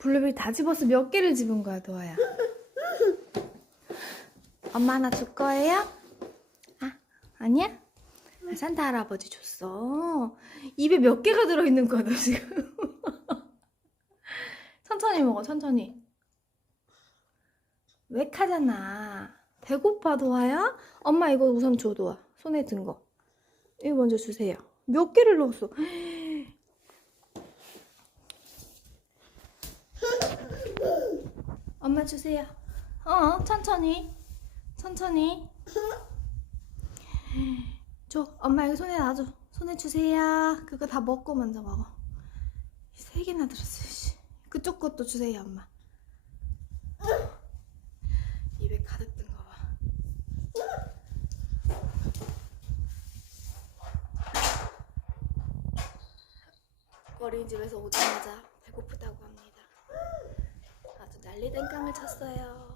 블루베리 다 집었어. 몇 개를 집은 거야, 도아야? 엄마 하나 줄 거예요? 아, 아니야? 아, 산타 할아버지 줬어. 입에 몇 개가 들어있는 거야, 너 지금. 천천히 먹어, 천천히. 왜 카잖아. 배고파, 도아야? 엄마 이거 우선 줘, 도아. 손에 든 거. 이거 먼저 주세요. 몇 개를 넣었어? 엄마 주세요. 어, 천천히. 천천히. 줘. 엄마 여기 손에 놔줘. 손에 주세요. 그거 다 먹고 먼저 먹어. 세 개나 들었어. 씨. 그쪽 것도 주세요, 엄마. 입에 가득 든 거 봐. 어린이집에서 오자마자. 아주 난리 땡깡을 쳤어요.